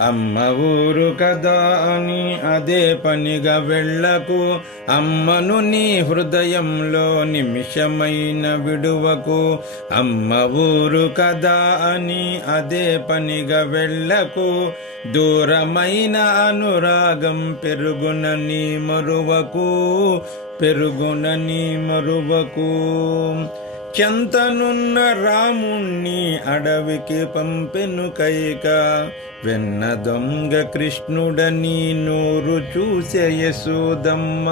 అమ్మ ఊరు కదా అని అదే పనిగా వెళ్ళకు. అమ్మను నీ హృదయంలో నిమిషమైన విడువకు. అమ్మ ఊరు కదా అని అదే పనిగా వెళ్ళకు. దూరమైన అనురాగం పెరుగునని మరువకు. పెరుగునని మరువకు. చెంతనున్న రాముణ్ణి అడవికి పంపెను కైక. వెన్న దొంగ కృష్ణుడని నోరు చూసే యశోదమ్మ.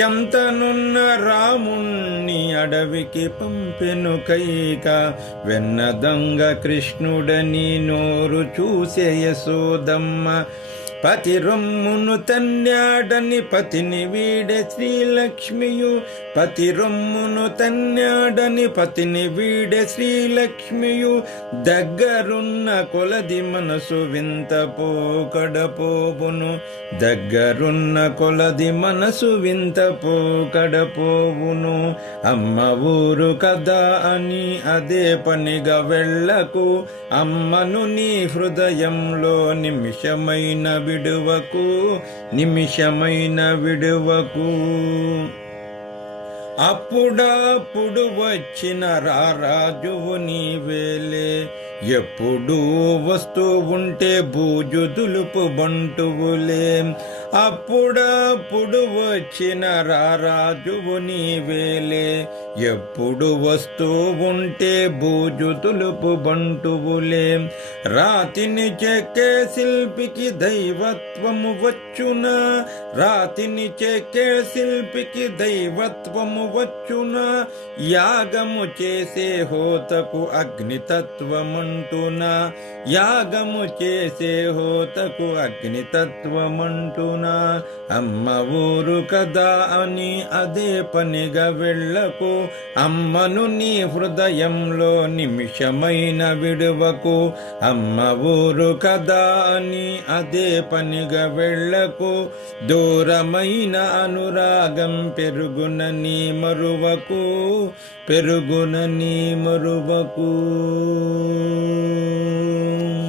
చెంతనున్న రాముణ్ణి అడవికి పంపెను కైక. వెన్న దొంగ కృష్ణుడని నోరు చూసే యశోదమ్మ. పతి రొమ్మును తన్యాడని పతిని వీడే శ్రీలక్ష్మియు. పతి రొమ్మును తన్యాడని పతిని వీడే శ్రీలక్ష్మియు. దగ్గరున్న కొలది మనసు వింత పోకడపోవును. దగ్గరున్న కొలది మనసు వింత పోకడపోవును. అమ్మ ఊరు కదా అని అదే పనిగా వెళ్ళకు. అమ్మను నీ హృదయంలో నిమిషమైన విడువకు నిమిషమైన విడువకు. అప్పుడప్పుడు వచ్చిన రారాజువు నీవేలే ఎప్పుడూ వస్తూ ఉంటే బూజు దులుపు బంటువులే. అప్పుడప్పుడు వచ్చిన రారాజువు నీవేలే. ఎప్పుడు వస్తూ ఉంటే బూజు తులుపు బంటువులే. రాతిని చెక్కే శిల్పికి దైవత్వము వచ్చునా. రాతిని చెక్కే శిల్పికి దైవత్వము వచ్చునా. యాగము చేసే హోతకు అగ్నితత్వమంటునా యాగము చేసే హోతకు అగ్నితత్వమంటునా? అమ్మ ఊరు కదా అని అదే పనిగా వెళ్ళకు. అమ్మను నీ హృదయంలో నిమిషమైన విడువకు. అమ్మ ఊరు కదా అని అదే పనిగా వెళ్ళకు. దూరమైన అనురాగం పెరుగునని మరువకు. పెరుగునని మరువకు. الرحيم